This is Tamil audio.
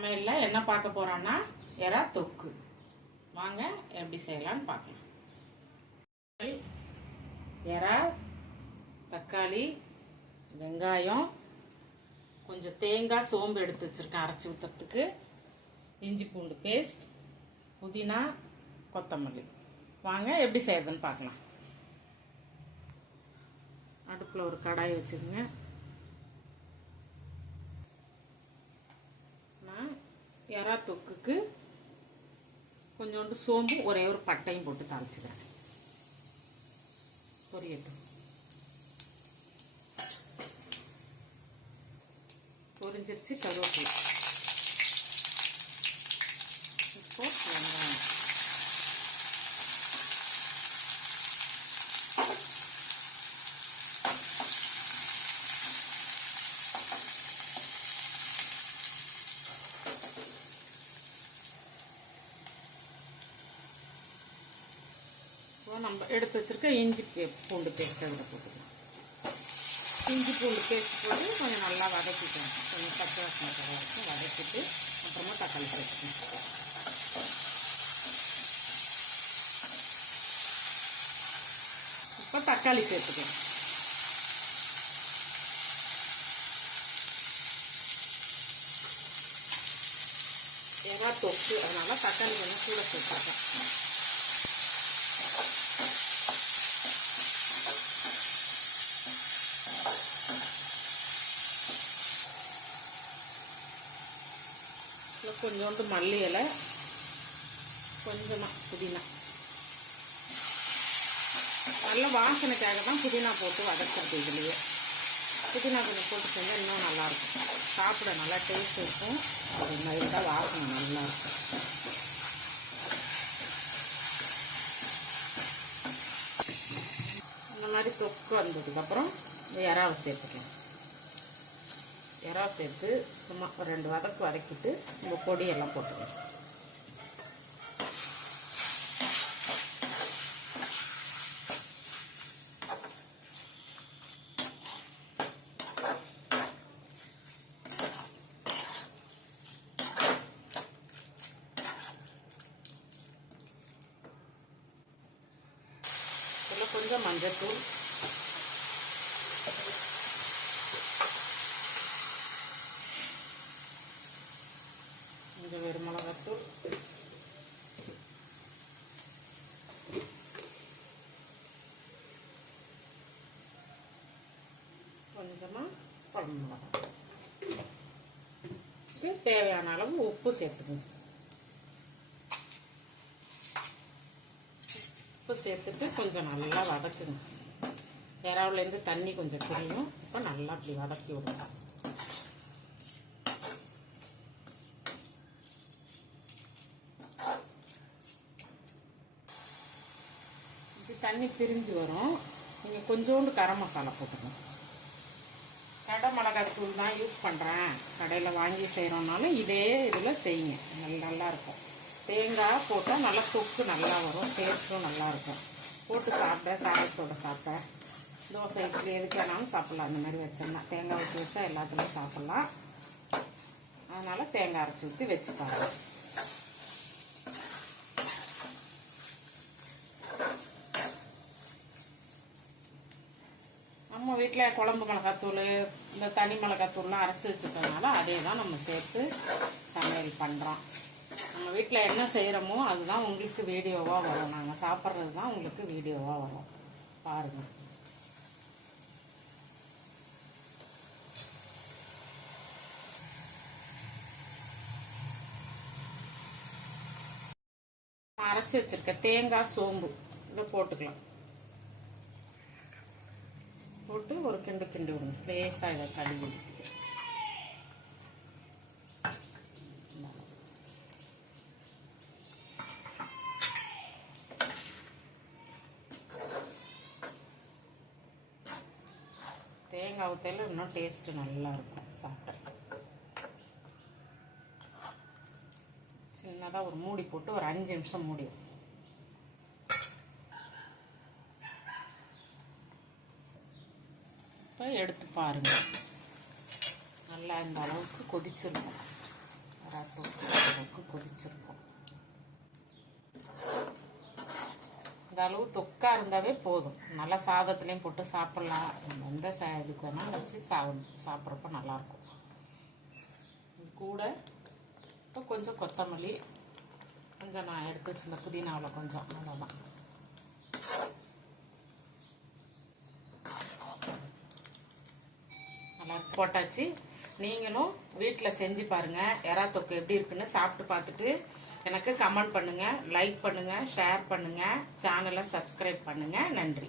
சமையலில் என்ன பார்க்க போகிறோன்னா எறா தொக்கு. வாங்க எப்படி செய்யலான்னு பார்க்கலாம். எறா தக்காளி வெங்காயம் கொஞ்சம் தேங்காய் சோம்பு எடுத்து வச்சிருக்கேன் அரைச்சி ஊற்றுறதுக்கு இஞ்சி பூண்டு பேஸ்ட் புதினா கொத்தமல்லி. வாங்க எப்படி செய்யறதுன்னு பார்க்கலாம். அடுப்பில் ஒரு கடாய் வச்சுக்கோங்க நான் எறா தொக்குக்கு கொஞ்சோண்டு சோம்பு ஒரே ஒரு பட்டையும் போட்டு தாளிச்சுக்கிறேன் பொரியட்டும். பொரிஞ்சிருச்சு கருவேப்பிலை. இப்போ வெங்காயம். இப்போ நம்ம எடுத்து வச்சிருக்க இஞ்சி பே- பூண்டு பேஸ்ட்டை விட போட்டுக்கலாம். இஞ்சி பூண்டு பேஸ்ட் போட்டு கொஞ்சம் நல்லா வதக்கிக்கணும் கொஞ்சம் பச்சை வாசனை போகிற வரைக்கும் வதக்கிட்டு அப்புறமா தக்காளி சேர்த்துக்கணும் இப்போ தக்காளி சேர்த்துக்கணும் ஏன்னா தொக்கு அதனால தக்காளி கொஞ்சம் கூட சேர்த்துக்கலாம். கொஞ்சோண்டு மல்லி இலை கொஞ்சமாக புதினா. நல்ல வாசனைக்காக தான் புதினா போட்டு வதக்கிறது இதுலேயே. புதினா கொஞ்சம் போட்டு செஞ்சால் இன்னும் நல்லாயிருக்கும் சாப்பிட நல்லா டேஸ்ட் இருக்கும். அது லைட்டாக வாசனை நல்லாயிருக்கும் இந்த மாதிரி தொக்கு வந்ததுக்கப்புறம் இந்த இறாவை சேர்த்துக்கலாம். இறா சேர்த்து சும்மா ஒரு ரெண்டு வதக்கு வதக்கிட்டு இந்த பொடியெல்லாம் போட்டுக்கணும் கொஞ்சம் கொஞ்சம் மஞ்சத்தூள் கொஞ்சம் வெறுமிளகாத்தூள். கொஞ்சமாக குழம்பு மிளகாய் இது தேவையான அளவு உப்பு சேர்த்துக்கணும். உப்பு சேர்த்துட்டு கொஞ்சம் நல்லா வதக்குங்க. இறாவிலேருந்து தண்ணி கொஞ்சம் குறையும் இப்போ நல்லா அப்படி வதக்கி விடுங்க இது தண்ணி பிரிஞ்சு வரும். நீங்கள் கொஞ்சோண்டு கரம் மசாலா போட்டுக்கணும். கடை மிளகாத்தூள் தான் யூஸ் பண்ணுறேன் கடையில் வாங்கி செய்கிறோம்னாலும் இதே இதில் செய்யுங்க. நல்லா நல்லாயிருக்கும் தேங்காய் போட்டால் நல்லா தொக்கு நல்லா வரும். டேஸ்ட்டும் நல்லாயிருக்கும் போட்டு சாப்பிட சாதத்தோட சாப்பிட. தோசை இட்லி எதுக்கு வேணாலும் சாப்பிட்லாம். அந்த மாதிரி வச்சோம்னா தேங்காய் ஊற்றி வச்சா எல்லாத்துலேயும் சாப்பிட்லாம். அதனால் தேங்காய் அரைச்சி ஊற்றி வச்சு பாருங்கள் நம்ம வீட்டில் குழம்பு மிளகாத்தூள் இந்த தனி மிளகாத்தூள்லாம் அரைச்சி வச்சுருக்கனால அதே தான் நம்ம சேர்த்து சமையல் பண்ணுறோம் நம்ம வீட்டில் என்ன செய்கிறோமோ அதுதான் உங்களுக்கு வீடியோவாக வரும். நாங்கள் சாப்பிட்றது தான் உங்களுக்கு வீடியோவாக வரும். பாருங்கள் அரைச்சி வச்சுருக்க தேங்காய் சோம்பு இதை போட்டுக்கலாம். போட்டு ஒரு கிண்டு கிண்டு விடுங்க. லேசாக இதை கழுவி தேங்காய் ஊற்றையில் இன்னும் டேஸ்ட்டு நல்லா இருக்கும். சின்னதாக ஒரு மூடி போட்டு ஒரு அஞ்சு நிமிஷம் மூடி இப்போ எடுத்து பாருங்கள் நல்லா இந்த அளவுக்கு கொதிச்சிருக்கும். வரப்பு அளவுக்கு கொதிச்சிருக்கும். இந்த அளவு தொக்கா இருந்தாவே போதும். நல்லா சாதத்துலேயும் போட்டு சாப்பிட்லாம். எந்த ச இதுக்கு வேணால் வச்சு சா சாப்பிட்றப்ப நல்லாயிருக்கும். கூட இப்போ கொஞ்சம் கொத்தமல்லி கொஞ்சம் நான் எடுத்து வச்சுருந்தேன் புதினாவில் கொஞ்சம் அவ்வளோதான் போட்டாச்சு. நீங்களும் வீட்டில் செஞ்சு பாருங்கள் எறா தொக்கு எப்படி இருக்குன்னு சாப்பிட்டு பார்த்துட்டு எனக்கு கமெண்ட் பண்ணுங்கள் லைக் பண்ணுங்கள் ஷேர் பண்ணுங்கள் சேனலை சப்ஸ்கிரைப் பண்ணுங்கள் நன்றி.